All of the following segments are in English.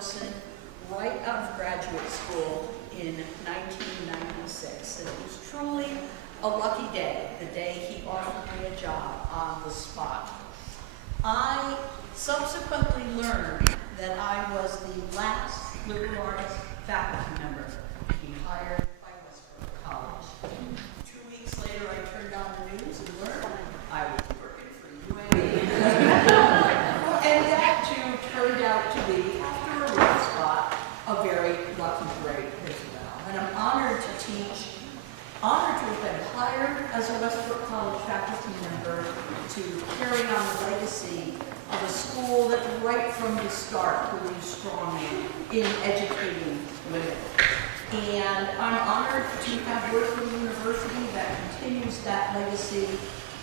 person right out of graduate school in 1996. And it was truly a lucky day, the day he offered me a job on the spot. I subsequently learned that I was the last liberal arts faculty member to be hired by Westbrook College. 2 weeks later, I turned on the news and learned I was working for UAB. And that, too, turned out to be, after a rough spot, a very lucky break as well. And I'm honored to teach, honored to have been hired as a Westbrook College faculty member to carry on the legacy of a school that right from the start believed strongly in educating women. And I'm honored to have worked for a university that continues that legacy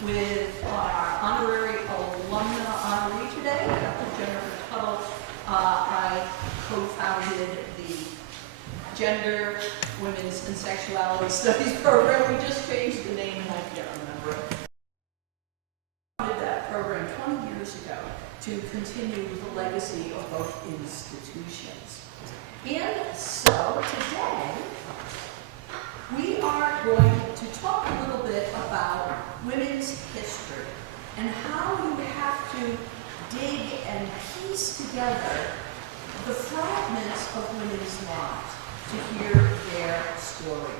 with our honorary alumna honoree today, Dr. Jennifer Tuttle. I co-founded the Gender, Women's, and Sexuality Studies program. We just changed the name, and I can't remember it. I founded that program 20 years ago to continue the legacy of both institutions. And so today, we are going to talk a little bit about women's history and how you have to dig and piece together the fragments of women's lives to hear their story.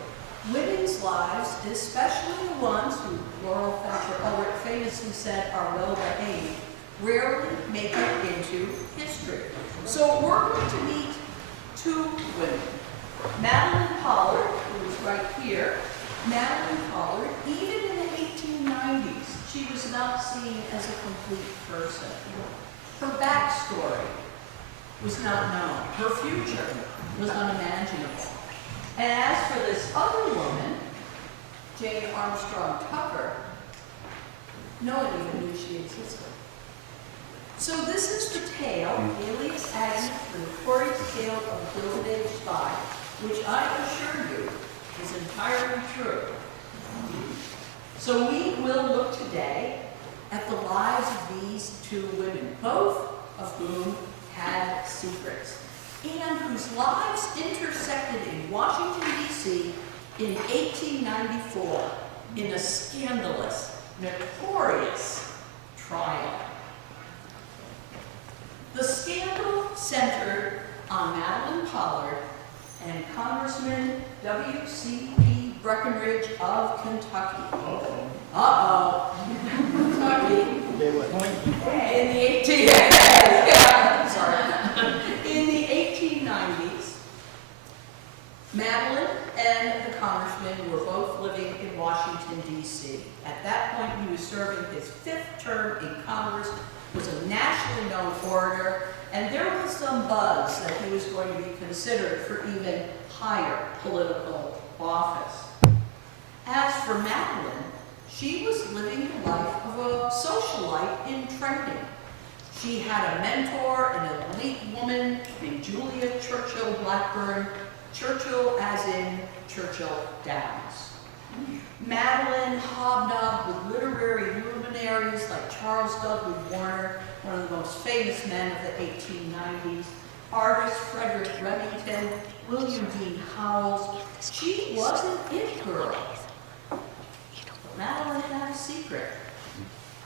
Women's lives, especially the ones who Laurel Thatcher Ulrich famously said are well-behaved, rarely make it into history. So we're going to meet two women. Madeline Pollard, who is right here. Madeline Pollard, even in the 1890s, she was not seen as a complete person. Her backstory was not known. Her future was unimaginable. And as for this other woman, Jane Armstrong Tucker, no one even knew she existed. So this is the tale, Alias Agnes, the Notorious Tale of Gilded Age Spy, which I assure you is entirely true. So we will look today at the lives of these two women, both of whom had secrets, and whose lives intersected in Washington, D.C. in 1894 in a scandalous, notorious trial. The scandal centered on Madeline Pollard and Congressman W.C.P. Breckinridge of Kentucky. Kentucky. In the 1890s, Madeline and the congressman were both living in Washington, D.C. At that point, he was serving his 5th term in Congress, was a nationally known orator, and there was some buzz that he was going to be considered for even higher political office. As for Madeline, she was living the life of a socialite in training. She had a mentor, an elite woman named Julia Churchill Blackburn, Churchill as in Churchill Downs. Madeline hobnobbed with literary luminaries like Charles Dudley Warner, one of the most famous men of the 1890s, artist Frederick Remington, William Dean Howells. She was an it girl. But Madeline had a secret.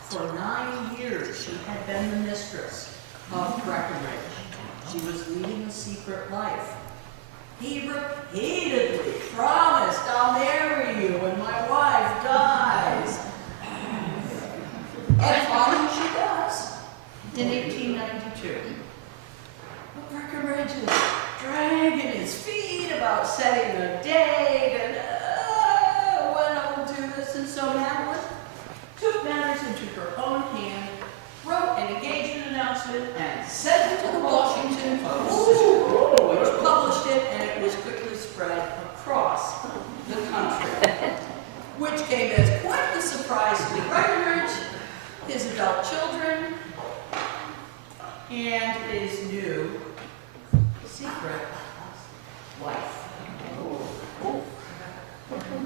For 9 years, she had been the mistress of Breckinridge. She was leading a secret life. He repeatedly promised, "I'll marry you when my wife dies." And finally she does, in 1892. But Breckinridge is dragging his feet about setting the date, and when I will do this. And so Madeline took matters into her own hand, wrote an engagement announcement, and sent it to the Washington Post, which published it, and it was quickly spread across the country, which came as quite the surprise to Breckinridge, his adult children, and his new secret wife,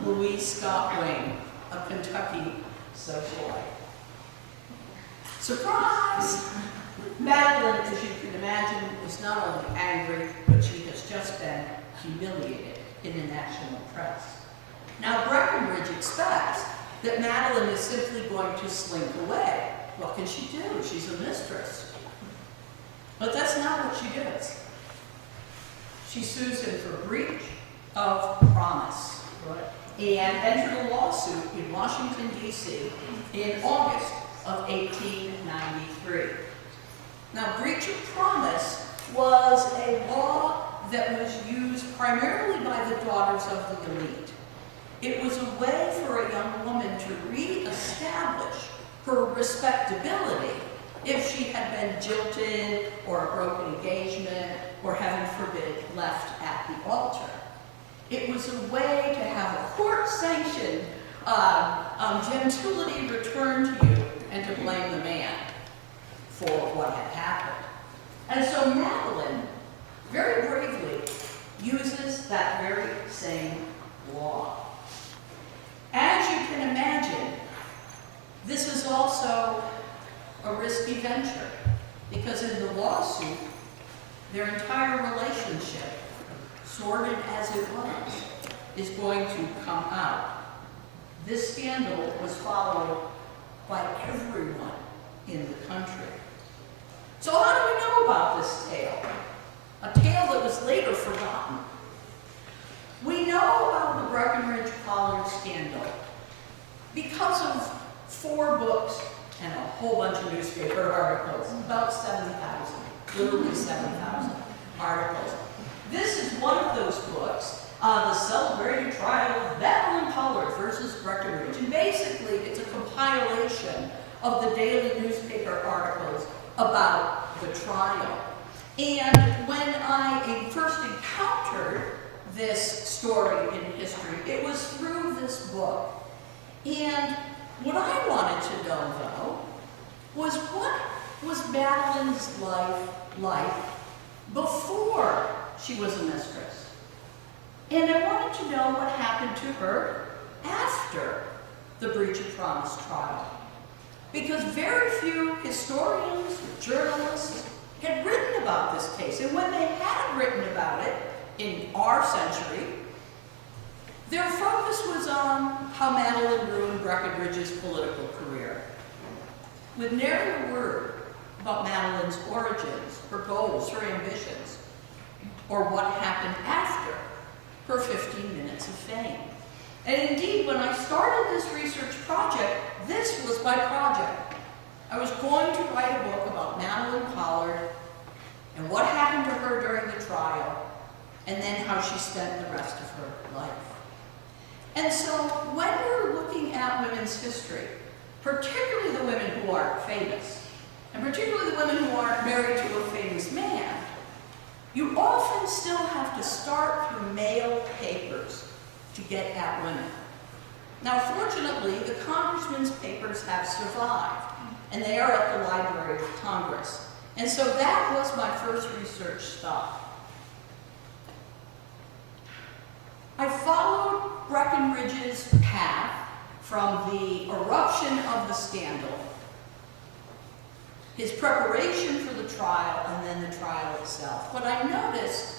Louise Scott Wayne, a Kentucky socialite. Surprise! Madeline, as you can imagine, is not only angry, but she has just been humiliated in the national press. Now, Breckenridge expects that Madeline is simply going to slink away. What can she do? She's a mistress. But that's not what she does. She sues him for breach of promise and entered a lawsuit in Washington, D.C. in August of 1893. Now, breach of promise was a law that was used primarily by the daughters of the elite. It was a way for a young woman to re-establish her respectability if she had been jilted or a broken engagement or, heaven forbid, left at the altar. It was a way to have a court-sanctioned gentility returned to you and to blame the man for what had happened. And so Madeline very bravely uses that very same law. As you can imagine, this is also a risky venture, because in the lawsuit, their entire relationship, sordid as it was, is going to come out. This scandal was followed by everyone in the country. So how do we know about this tale? A tale that was later forgotten. We know about the Breckenridge Pollard scandal because of 4 books and a whole bunch of newspaper articles, about 7,000, literally 7,000 articles. This is one of those books, the celebrated trial of Madeline Pollard versus Breckenridge. And basically, it's a compilation of the daily newspaper articles about the trial. And when I first encountered this story in history, it was through this book. And what I wanted to know, though, was what was Madeline's life like before she was a mistress? And I wanted to know what happened to her after the breach of promise trial. Because very few historians, journalists, had written about this case. And when they had written about it in our century, their focus was on how Madeline ruined Breckenridge's political career, with nary a word about Madeline's origins, her goals, her ambitions, or what happened after her 15 minutes of fame. And indeed, when I started this research project, this was my project. I was going to write a book about Madeline Pollard and what happened to her during the trial, and then how she spent the rest of her life. And so when we're looking at women's history, particularly the women who aren't famous, and particularly the women who aren't married to a famous man, you often still have to start through male papers to get at women. Now, fortunately, the congressmen's papers have survived, and they are at the Library of Congress. And so that was my first research stop. I followed Breckenridge's path from the eruption of the scandal, his preparation for the trial, and then the trial itself. But I noticed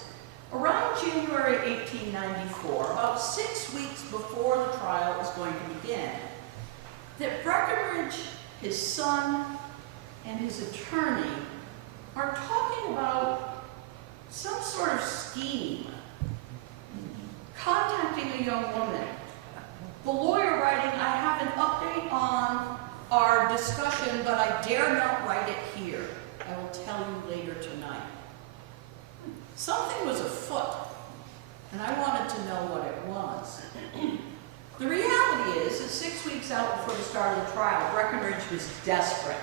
around January 1894, about 6 weeks before the trial was going to begin, that Breckenridge, his son, and his attorney are talking about some sort of scheme, contacting a young woman. The lawyer writing, I have an update on our discussion, but I dare not write it here. I will tell you later tonight. Something was afoot, and I wanted to know what it was. The reality is that 6 weeks out before the start of the trial, Breckenridge was desperate.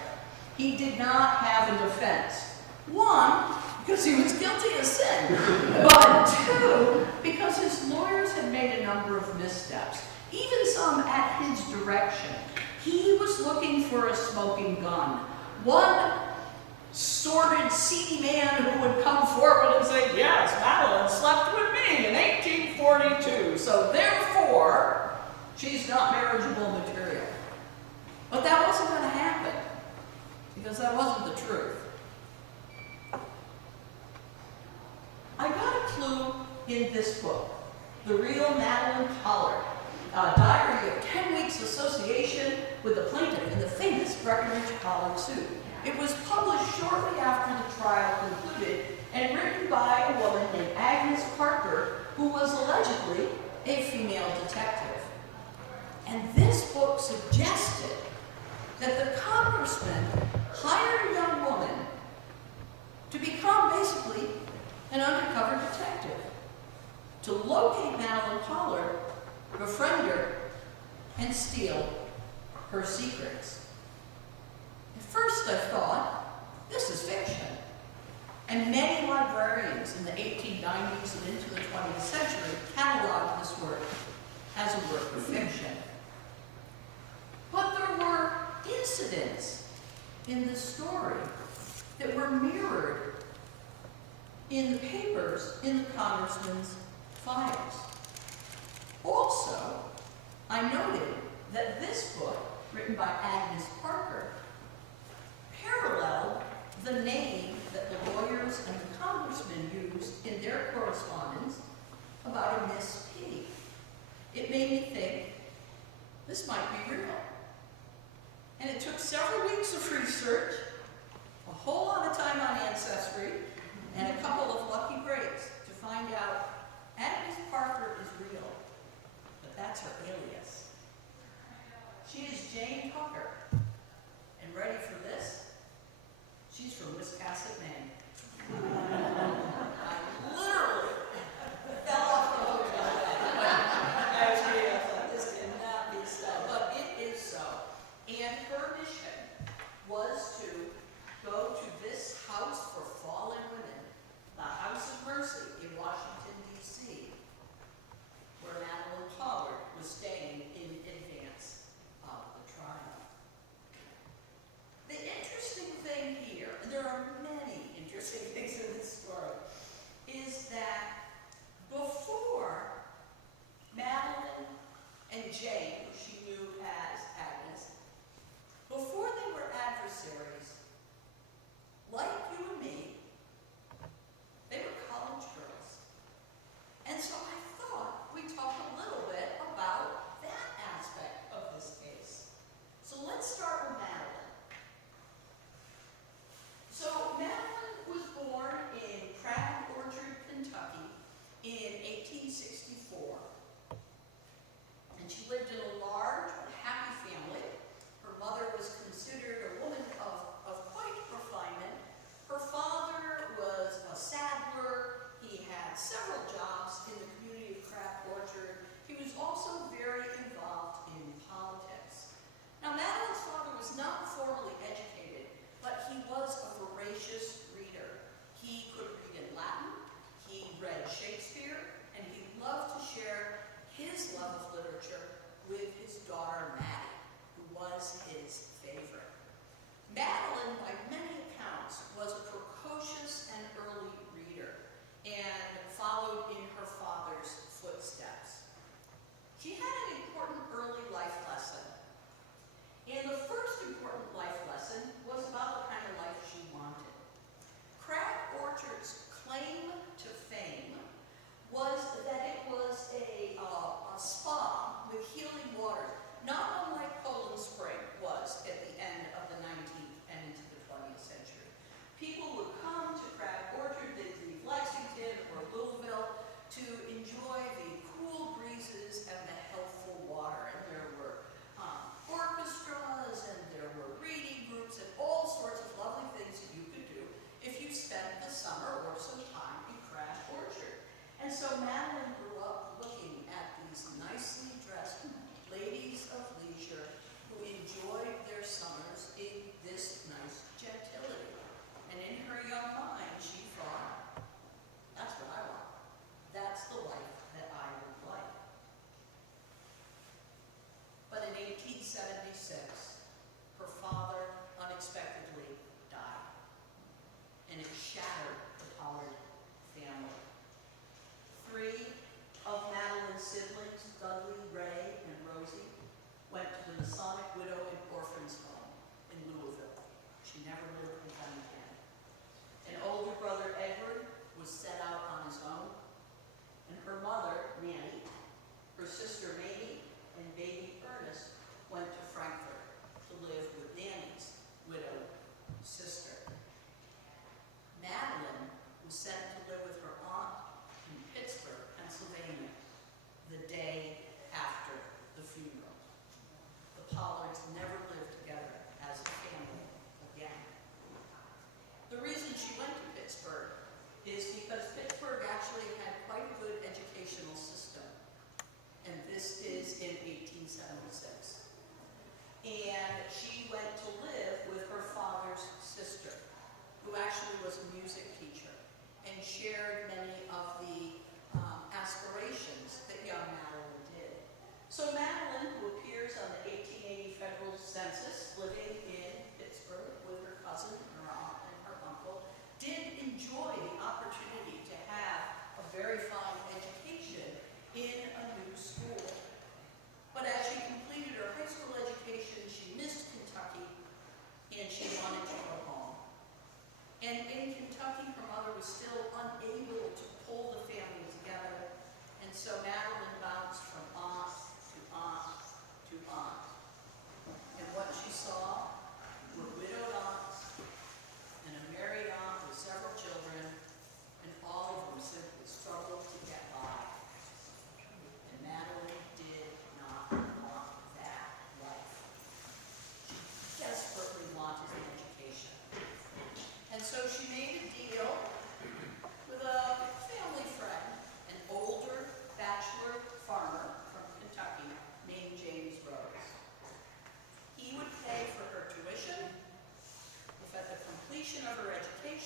He did not have a defense. 1, because he was guilty of sin, but 2, because his lawyers had made a number of missteps, even some at his direction. He was looking for a smoking gun. One sordid, seedy man who would come forward and say, yes, Madeline slept with me in 1842, so therefore, she's not marriageable material. But that wasn't going to happen, because that wasn't the truth. in this book, The Real Madeline Pollard, a diary of 10 weeks association with the plaintiff in the famous Breckinridge Pollard suit. It was published shortly after the trial concluded and written by a woman named Agnes Parker, who was allegedly a female detective. And this book suggested that the congressman hired a young woman to become basically an undercover detective, to locate Madeline Pollard, befriend her, and steal her secrets. At first I thought, this is fiction. And many librarians in the 1890s and into the 20th century cataloged this work as a work of fiction. But there were incidents in the story that were mirrored in the papers in the congressman's files. Also, I noted that this book, written by Agnes Parker, paralleled the name that the lawyers and the congressman used in their correspondence about a Miss P. It made me think, this might be real. And it took several weeks of research, a whole lot of time on Ancestry, and a couple of lucky breaks to find out Agnes Parker is real, but that's her alias. She is Jane Tucker. And ready for this? She's from Wiscasset, Maine. I literally fell off the hook on that. Actually, I thought this cannot be so, but it is so. And her mission was to go to this house for fallen women, the House of Mercy in Washington, D.C., where Madeline Pollard was staying in advance of the trial.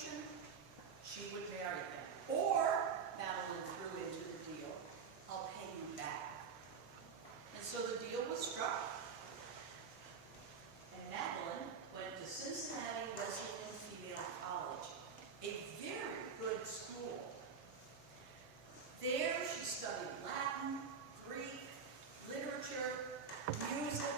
fortune, she would marry him. Or, Madeline threw into the deal, I'll pay you back. And so the deal was struck. And Madeline went to Cincinnati Wesleyan Female College, a very good school. There she studied Latin, Greek, literature, music.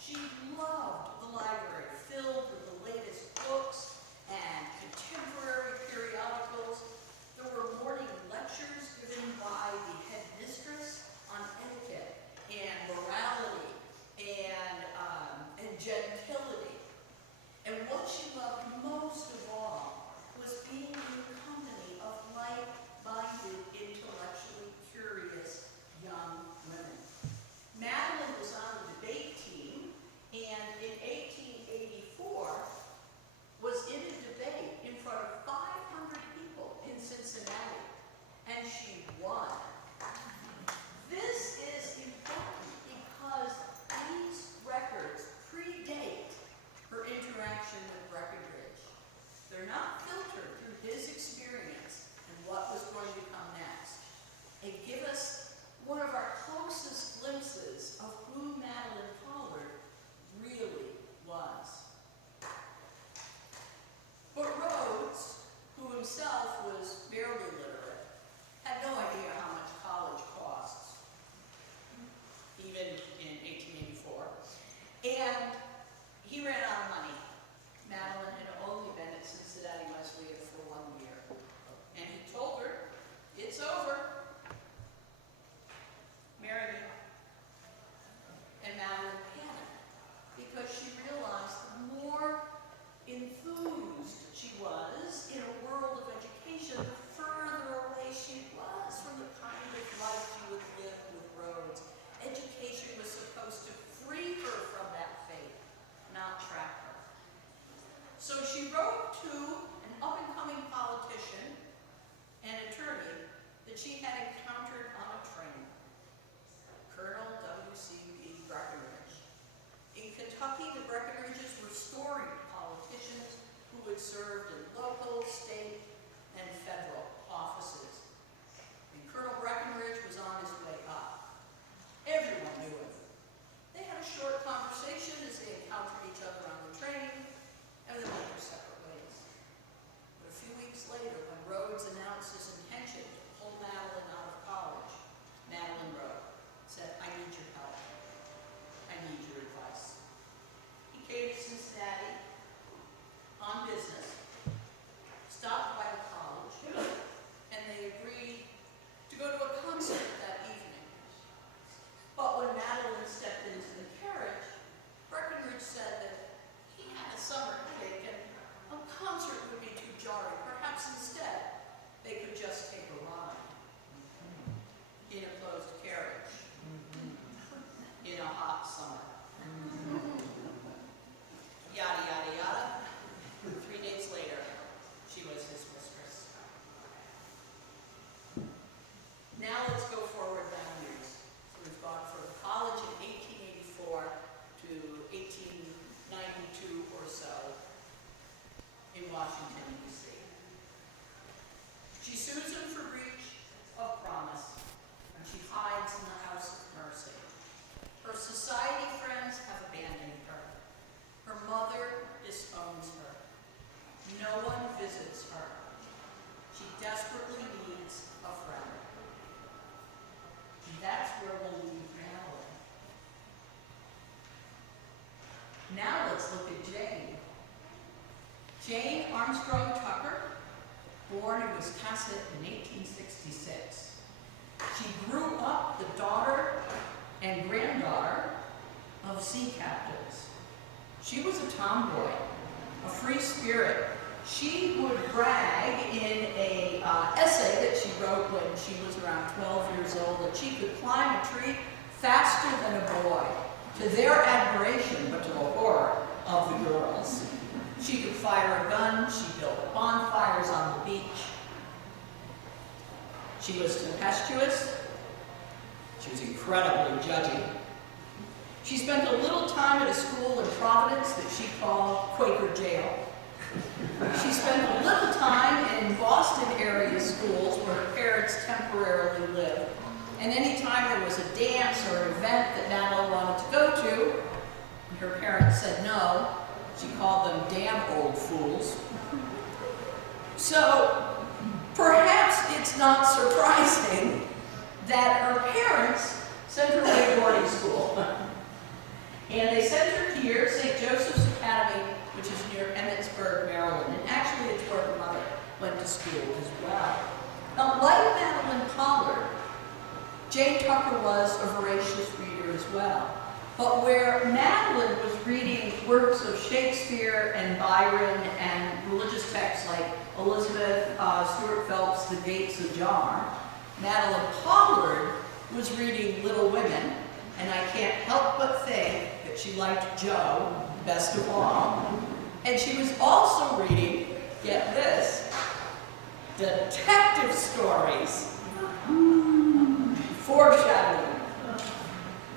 She loved the library, filled with the latest books and contemporary periodicals. There were morning lectures given by the headmistress on etiquette and morality and gentility. And what she loved most of all was being in the company of like-minded, intellectually curious young women. Madeline was on the debate team, and in 1884 was in a debate in front of 500 people in Cincinnati, and she won. This is important because these records predate her interaction with Breckinridge. They're not filtered through his experience and what was going to come next. They give us one of our closest glimpses of who Madeline Pollard really was. But Rhodes, who himself was barely literate, had no idea how much college costs, even in 1884. And he ran out of money. Madeline had only been at Cincinnati Wesleyan for 1 year. And he told her, it's over. Marry me. And Madeline panicked because she realized the more enthused she was in a world of education, the further away she was from the kind of life she would live with Rhodes. Education was supposed to free her from that fate, not trap her. So she wrote to an up-and-coming politician and attorney that she had encountered on a train, Colonel W.C.P. Breckinridge. In Kentucky, the Breckinridges were storied politicians who had served in local, state, and federal offices. And Colonel Breckinridge was on his way up. Everyone knew him. They had a short conversation as they encountered each other on the train, and then went their separate ways. But a few weeks later, when Rhodes announced his intention to pull Madeline out of college, Madeline wrote, said, I need your help. I need your advice. He came to Cincinnati on business, stopped by the college, and they agreed to go to a concert that evening. But when Madeline stepped into the carriage, Breckinridge said that he had a summer headache and a concert would be too jarring. Perhaps instead they could just take a ride in a closed carriage in a hot summer. Yada, yada, yada. 3 days later, she was his mistress. Now let's go forward 9 years. So we've gone from college in 1884 to 1892 or so in Washington, D.C. She sues him for breach of promise, and she hides in the House of Mercy. Her society friends have abandoned her. Her mother disowns her. No one visits her. She desperately needs a friend. And that's where we'll leave Madeline. Now let's look at Jane. Jane Armstrong Tucker, born in Wisconsin in 1866. She grew up the daughter and granddaughter of sea captains. She was a tomboy, a free spirit. She would brag in an essay that she wrote when she was around 12 years old that she could climb a tree faster than a boy, to their admiration, but to the horror of the girls. She could fire a gun, she built bonfires on the beach. She was tempestuous. She was incredibly judgy. She spent a little time at a school in Providence that she called Quaker Jail. She spent a little time in Boston area schools where her parents temporarily lived. And anytime there was a dance or event that Madeline wanted to go to, and her parents said no, she called them damn old fools. So perhaps it's not surprising that her parents sent her away to boarding school. And they sent her here, St. Joseph's Academy, which is near Emmitsburg, Maryland. And actually it's where her mother went to school as well. Now, like Madeline Pollard, Jane Tucker was a voracious reader as well. But where Madeline was reading works of Shakespeare and Byron and religious texts like Elizabeth Stuart Phelps' The Gates Ajar, Madeline Pollard was reading Little Women, and I can't help but think that she liked Joe best of all. And she was also reading, get this, detective stories. Foreshadowing.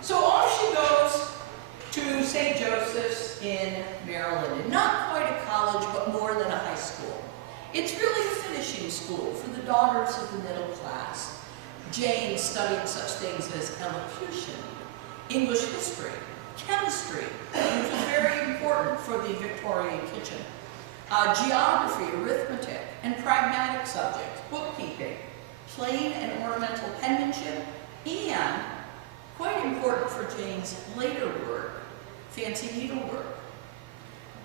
So off she goes to St. Joseph's in Maryland, and not quite a college, but more than a high school. It's really a finishing school for the daughters of the middle class. Jane studied such things as elocution, English history, chemistry, which was very important for the Victorian kitchen, geography, arithmetic, and pragmatic subjects, bookkeeping, plain and ornamental penmanship, and, quite important for Jane's later work, fancy needlework.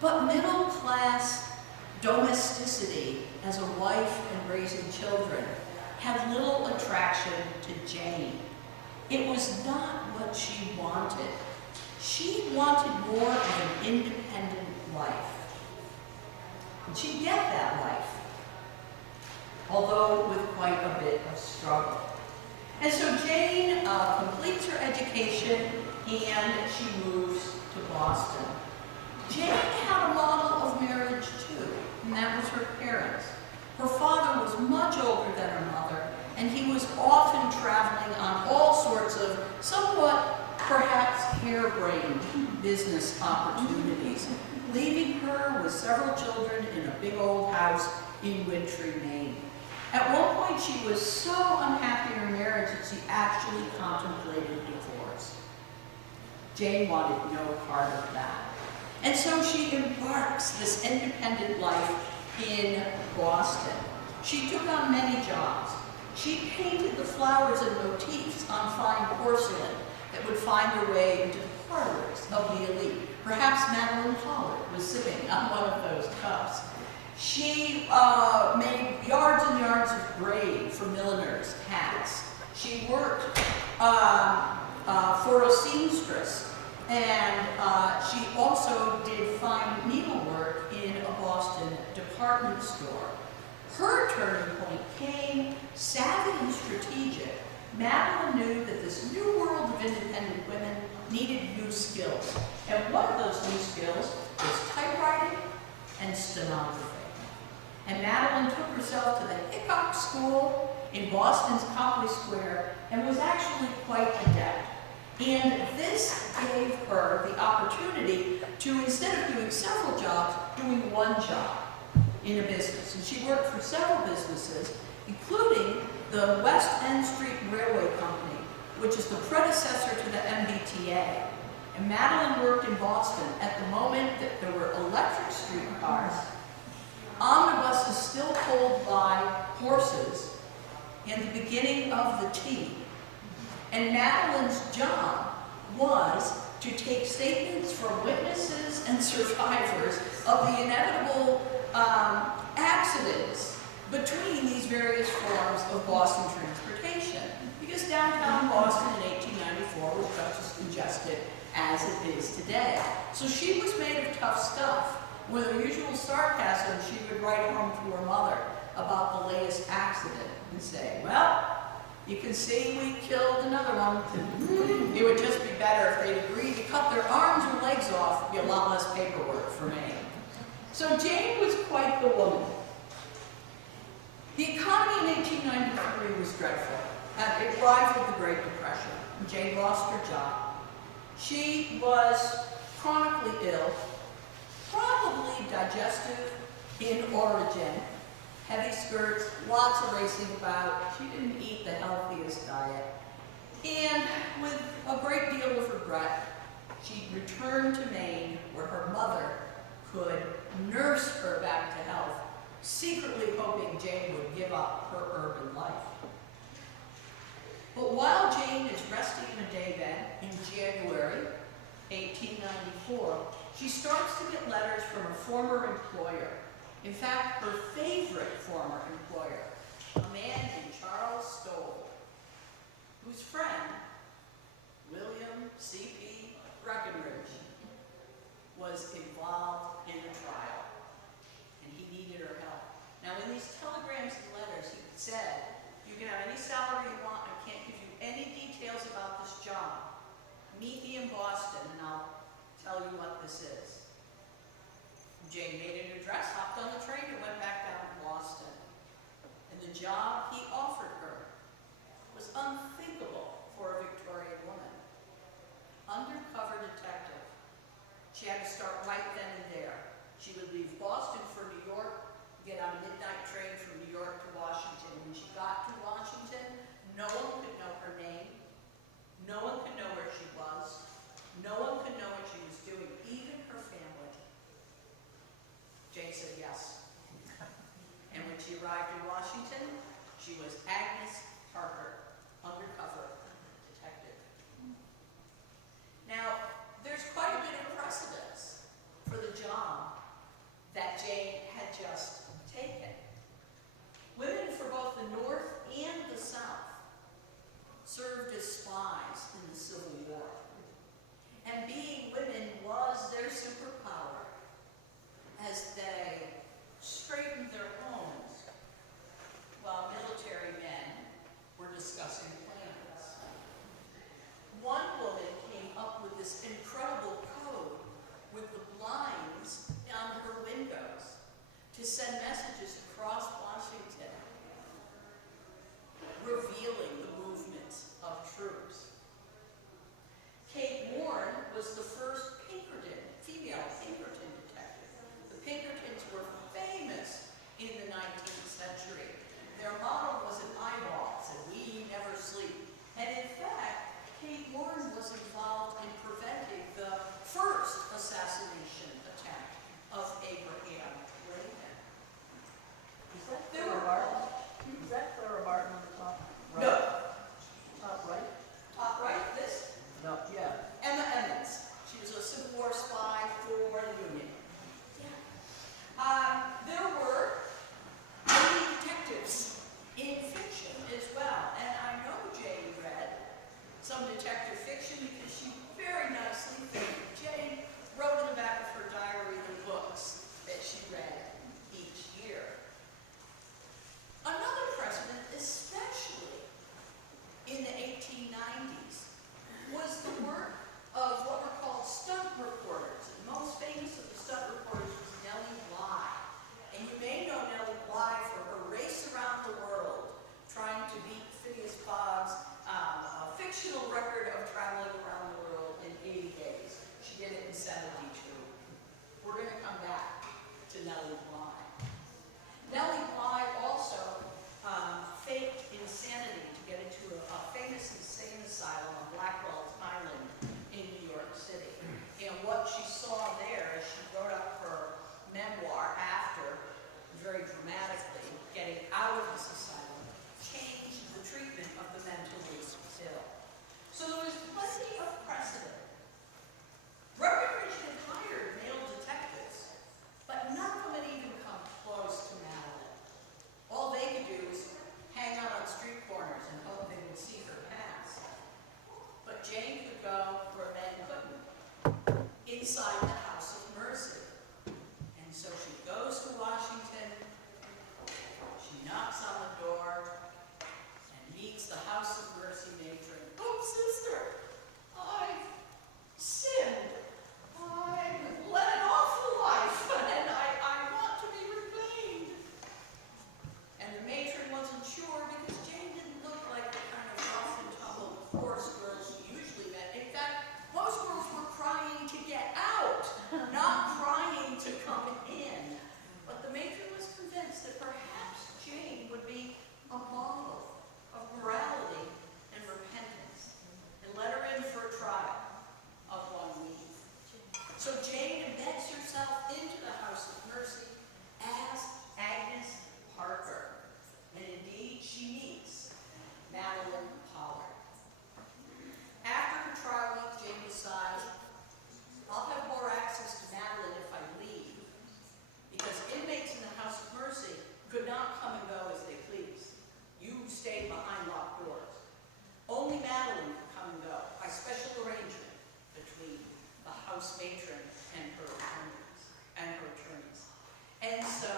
But middle-class domesticity as a wife and raising children had little attraction to Jane. It was not what she wanted. She wanted more of an independent life. And she'd get that life, although with quite a bit of struggle. And so Jane completes her education and she moves to Boston. Jane had a model of marriage too, and that was her parents. Her father was much older than her mother, and he was often traveling on all sorts of somewhat, perhaps harebrained business opportunities, leaving her with several children in a big old house in wintry Maine. At one point, she was so unhappy in her marriage that she actually contemplated divorce. Jane wanted no part of that. And so she embarks this independent life in Boston. She took on many jobs. She painted the flowers and motifs on fine porcelain that would find their way into the parlors of the elite. Perhaps Madeline Pollard was sitting on one of those cups. She made yards and yards of braid for milliners' hats. She worked for a seamstress, and she also did fine needlework in a Boston department store. Her turning point came, savvy and strategic. Madeline knew that this new world of independent women needed new skills. And one of those new skills was typewriting and stenography. And Madeline took herself to the Hickok School in Boston's Copley Square and was actually quite adept. And this gave her the opportunity to, instead of doing several jobs, doing one job in a business. And she worked for several businesses, including the West End Street Railway Company, which is the predecessor to the MBTA. And Madeline worked in Boston at the moment that there were electric streetcars, omnibuses still pulled by horses, and the beginning of the T. And Madeline's job was to take statements from witnesses and survivors of the inevitable accidents between these various forms of Boston transportation. Because downtown Boston in 1894 was just as congested as it is today. So she was made of tough stuff. With her usual sarcasm, she would write home to her mother about the latest accident and say, well, you can see we killed another one. It would just be better if they'd agreed to cut their arms or legs off. It'd be a lot less paperwork for me. So Jane was quite the woman. The economy in 1893 was dreadful. It rivaled the Great Depression. Jane lost her job. She was chronically ill, probably digestive in origin. Heavy skirts, lots of racing about. She didn't eat the healthiest diet. And with a great deal of regret, she returned to Maine, where her mother could nurse her back to health, secretly hoping Jane would give up her urban life. But while Jane is resting in a daybed in January 1894, she starts to get letters from a former employer. In fact, her favorite former employer, a man named Charles Stoll, whose friend, William C.P. Breckenridge, was involved in the trial, and he needed her help. Now, in these telegrams and letters, he said, "You can have any salary you want. I can't give you any details about this job. Meet me in Boston, and I'll tell you what this is." Jane made an address, hopped on the train, and went back down to Boston. And the job he offered her was unthinkable for a Victorian woman. Undercover detective. She had to start right then and there. She would leave Boston for New York, get on a midnight train from New York to Washington. When she got to Washington, no one could know her name. No one could know where she was. No one could know what she was doing, even her family. Jane said yes. And when she arrived in Washington, she was Agnes Parker, undercover detective. Now, there's quite a bit of precedence for the job that Jane had just taken. Women for both the North and the South served as spies in the Civil War. And being women was their superpower as they straightened their homes while military men were discussing plans. One woman came up with this incredible code with the blinds down her windows to send messages across Washington, revealing the movements of troops. Kate Warren was the first female Pinkerton detective. The Pinkertons were famous in the 19th century. Their motto was an eyeball, said, "We never sleep." And in fact, Kate Warren was involved in preventing the first assassination attempt of Abraham Lincoln. Is that Clara Barton? Is that Clara Barton on the top right? No. Top right? Top right, this? No, yeah. Emma Emmons. She was a Civil War spy for the Union. There were many detectives in fiction as well. And I know Jane read some detective fiction because she very nicely figured. Jane wrote in the back of her diary the books that she read each year. Another precedent, especially in the 1890s, was the work of what were called stunt reporters. And the most famous of the stunt reporters was Nellie Bly. And you may know Nellie Bly for her race around the world, trying to beat Phineas Fogg's fictional record of traveling around the world in 80 days. She did it in 72. We're going to come back to Nellie Bly. Nellie Bly also faked insanity to get into a famous insane asylum on Blackwell's Island in New York City. And what she saw there as she wrote up her memoir after, very dramatically, getting out of this asylum, changed the treatment of the mentally ill. So there was plenty of precedent. Breckenridge had hired male detectives, but none of them had even come close to Madeline. All they could do was hang out on street corners and hope they would see her pass. But Jane could go where men couldn't, inside the House of Mercy. And so she goes to Washington, she knocks on the door, and meets the House of Mercy matron. "Oh, sister, I've sinned. I've led an awful life, and I want to be reclaimed." And the matron wasn't sure because Jane didn't look like the kind of rough and tumble coarse girls she usually met. In fact, most girls were crying to get out, not crying to come in. But the matron convinced that perhaps Jane would be a model of morality and repentance, and let her in for a trial of 1 week. So Jane embeds herself into the House of Mercy as Agnes Parker, and indeed she meets Madeline Pollard. After her trial week, Jane decides, I'll have more access to Madeline if I leave, because inmates in the House of Mercy could not come and go as they pleased. You stayed behind locked doors. Only Madeline could come and go by special arrangement between the house matron and her attorneys. And so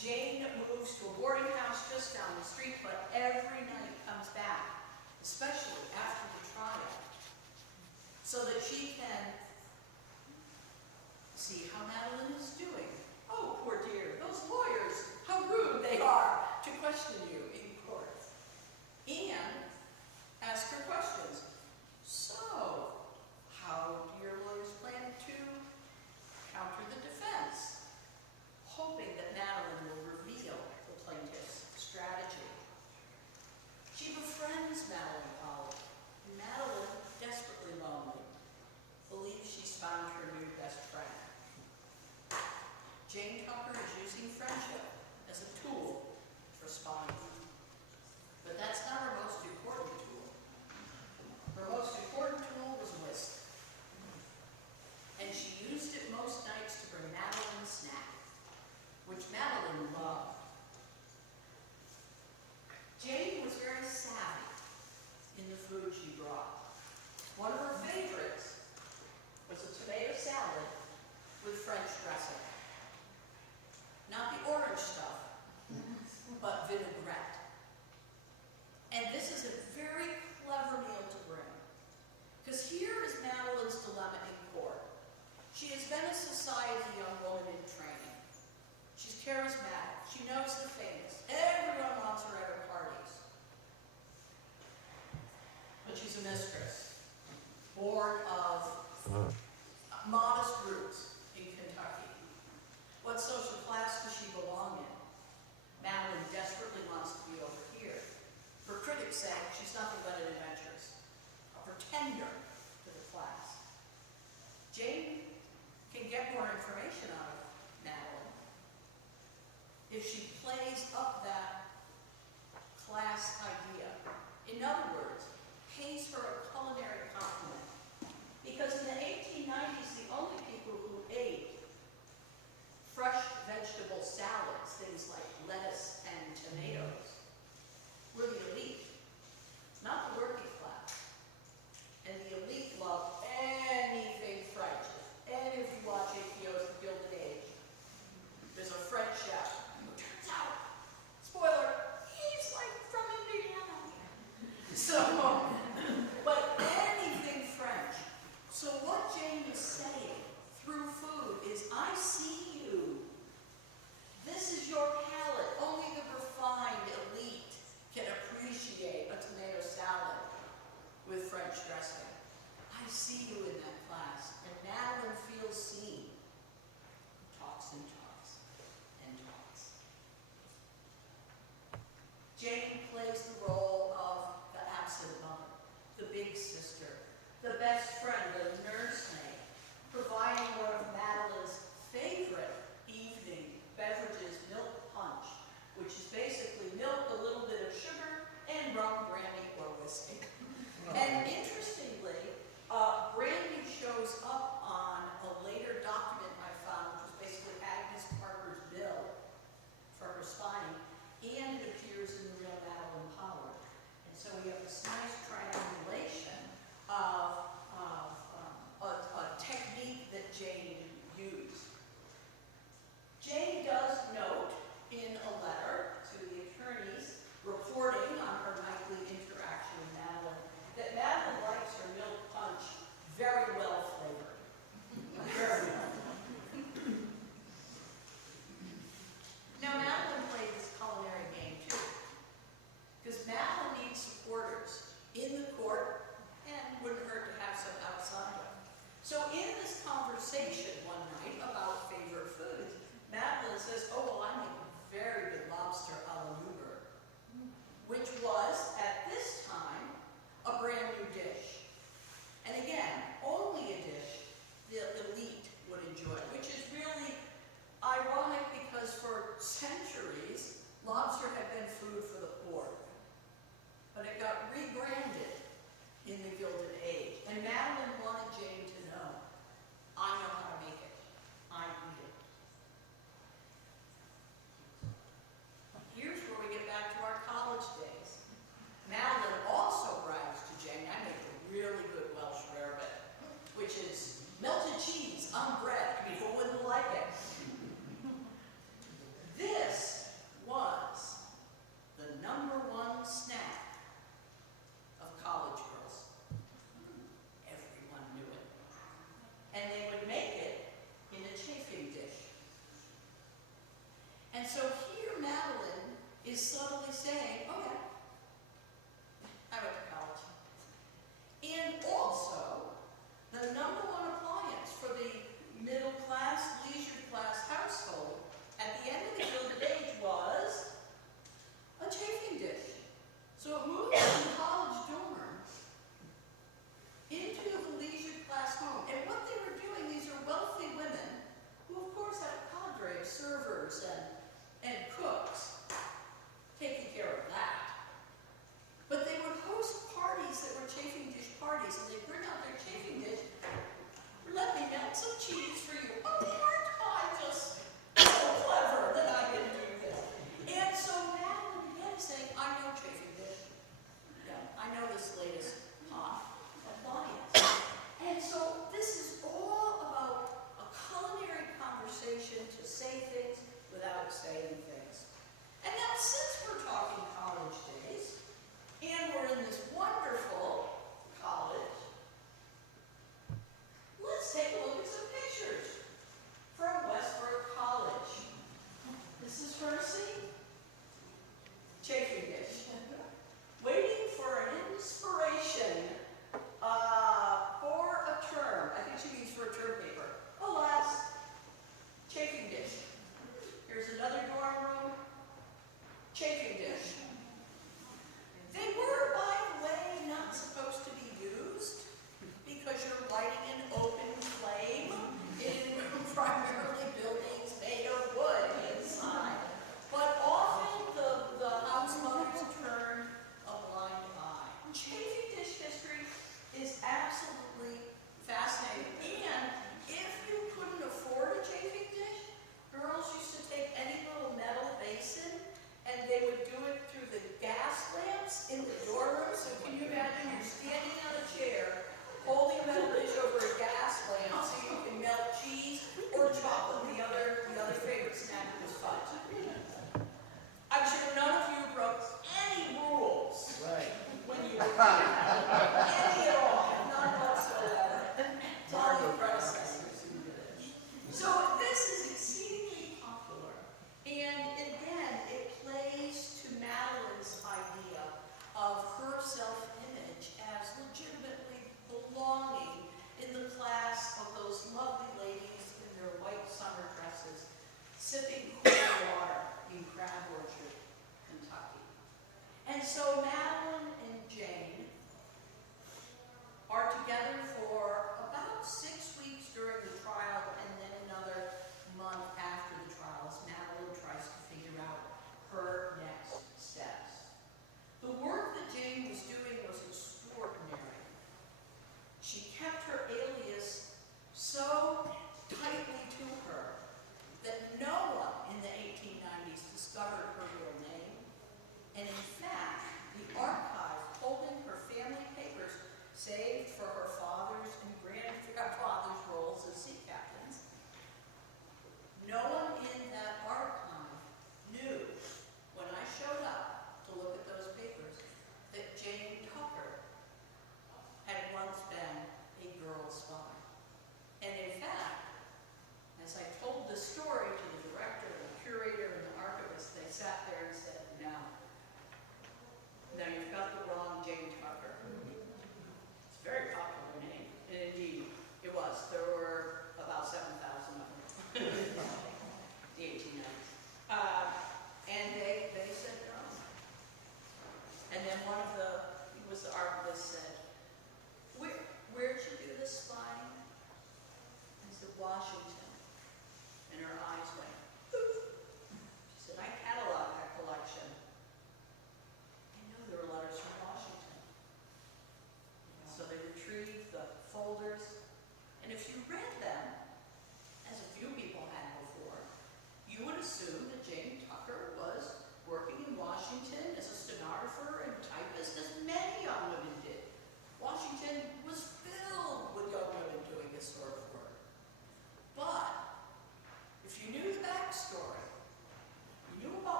Jane moves to a boarding house just down the street, but every night comes back, especially after the trial, so that she can see how Madeline is doing. Oh, poor dear, those lawyers, how rude they are to question you in court. And ask her questions. So, how do your lawyers plan to counter the defense? Hoping that Madeline will reveal the plaintiff's strategy. She befriends Madeline Pollard, and Madeline, desperately lonely, believes she's found her new best friend. Jane Tucker is using friendship as a tool for spying. But that's not her most important tool. Her most important tool was whisk. And she used it most nights to bring Madeline a snack, which Madeline loved. Jane was very savvy in the food she brought. One of her favorites was a tomato salad with French dressing. Not the orange stuff, but vinaigrette. so here Madeline is subtly saying, oh yeah, I went to college. And also, the number one appliance for the middle class, leisure class household at the end of the Gilded Age was a chafing dish. So it moved from the college dorm into the leisure class home. And what they were doing, these are wealthy women who of course had a cadre of servers and cooks taking care of that. But they would host parties that were chafing dish parties, and they'd bring out their chafing dish. Let me melt some cheese for you. Oh, aren't I just so clever that I can do this? And so Madeline began saying, I know chafing dish. Yeah, I know this latest hot appliance. And so this is all about a culinary conversation to say things without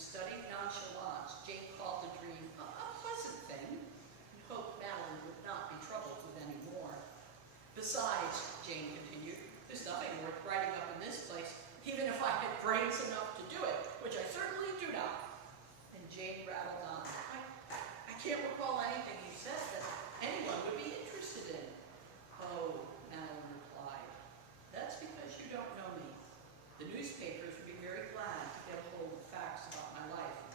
studied nonchalance, Jane called the dream a pleasant thing, and hoped Madeline would not be troubled with any more. Besides, Jane continued, there's nothing worth writing up in this place, even if I had brains enough to do it, which I certainly do not. And Jane rattled on. I can't recall anything you said that anyone would be interested in. Oh, Madeline replied, that's because you don't know me. The newspapers would be very glad to get a hold of facts about my life,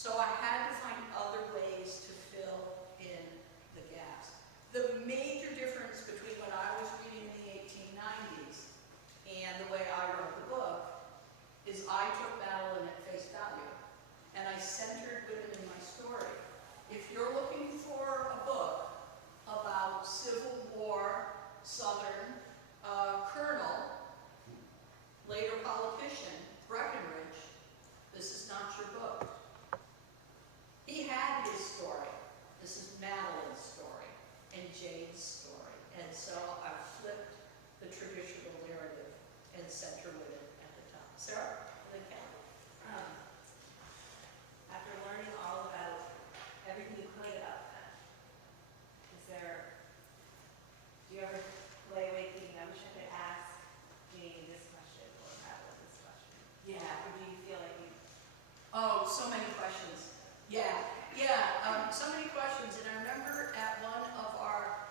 So I had to find other ways to fill in the gaps. The major difference between when I was reading in the 1890s and the way I wrote the book is I took Madeline at face value, and I centered women in my story. If you're looking for a book about Civil War, Southern, colonel, later politician, Breckinridge, this is not your book. He had his story. This is Madeline's story and Jane's story. And so I flipped the traditional narrative and center women at the top. Sarah? Okay. After learning all about everything you could about them, do you ever lay awake thinking, I wish I could ask Jane this question or Madeline this question? Yeah. Or do you feel like you? Oh, so many questions. Yeah, so many questions. And I remember at one of our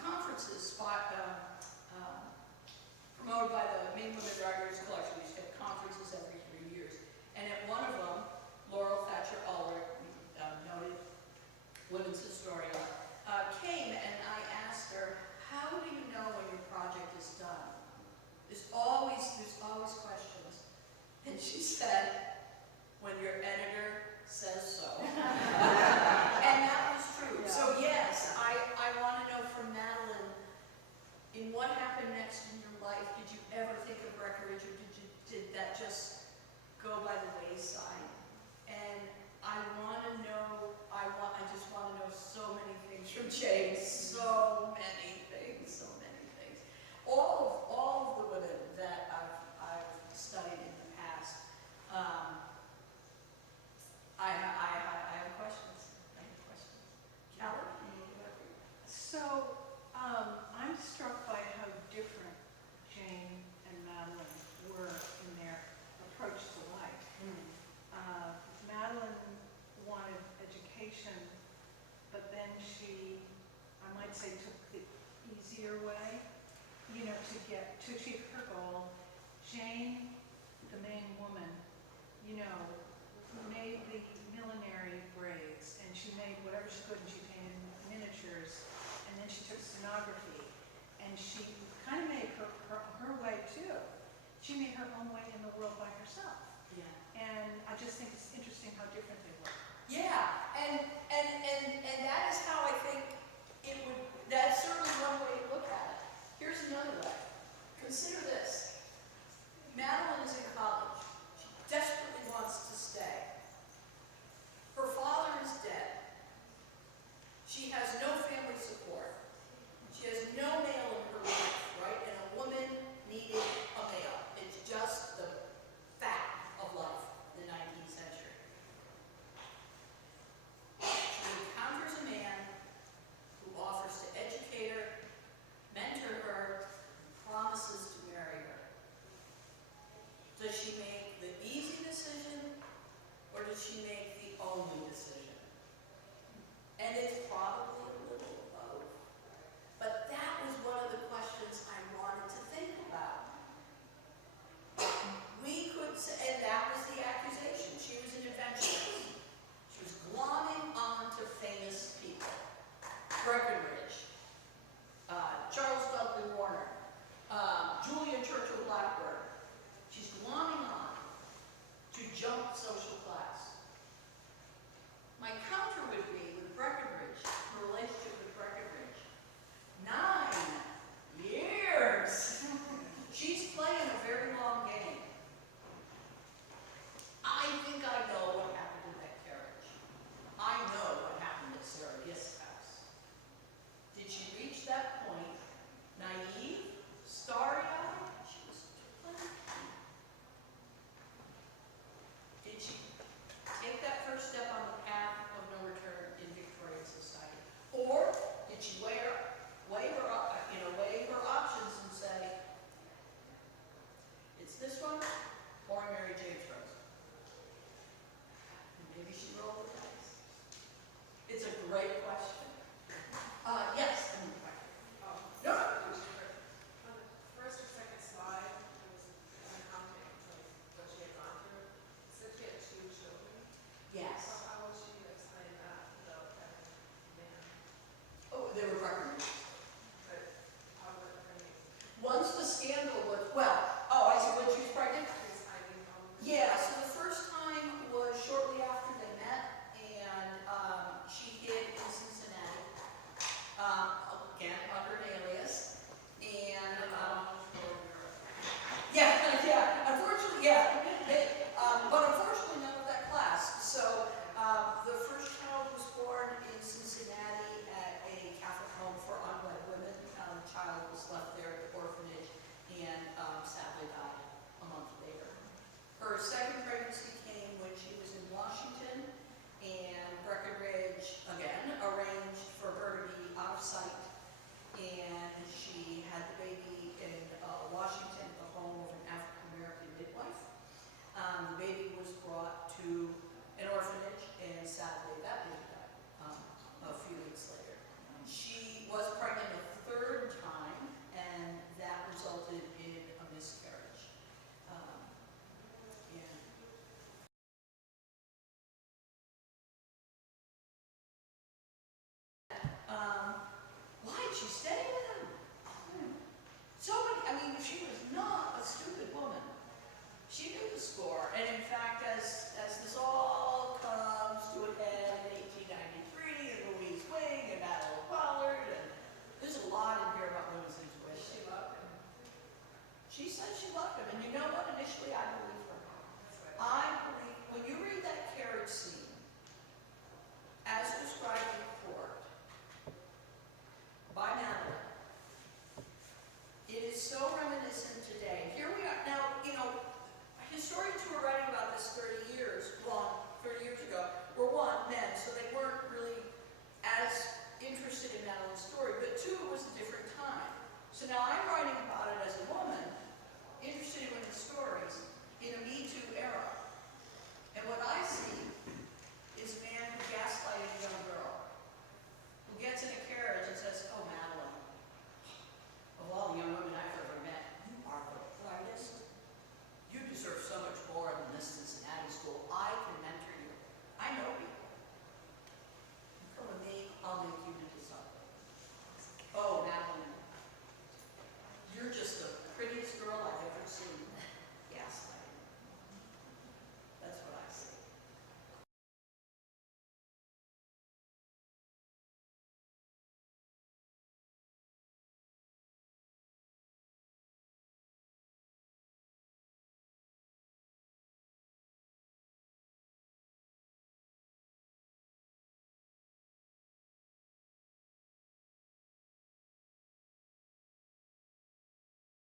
conferences, promoted by the Maine Women Writers Collection. We used to have conferences every 3 years. And at one of them, Laurel Thatcher Uller, noted women's historian, came, and I asked her, how do you know when your project is done? There's always questions. And she said, when your editor says so. And that was true. Yeah. So yes, I want to know from Madeline, in what happened next in your life, did you ever think of Breckinridge, or did that just go by the wayside? And I want to know, I just want to know so many things from Jane, so many things. All of the women that I've studied in the past, I have questions. Callie? So, I'm struck by how different Jane and Madeline were in their approach to life. Madeline wanted education, but then she, I might say, took the easier way, to achieve her goal. Jane, the main woman, made the millinery braids, and she made whatever she could, and she painted miniatures, and then she took stenography, and she kind of made her way too. She made her own way in the world by herself.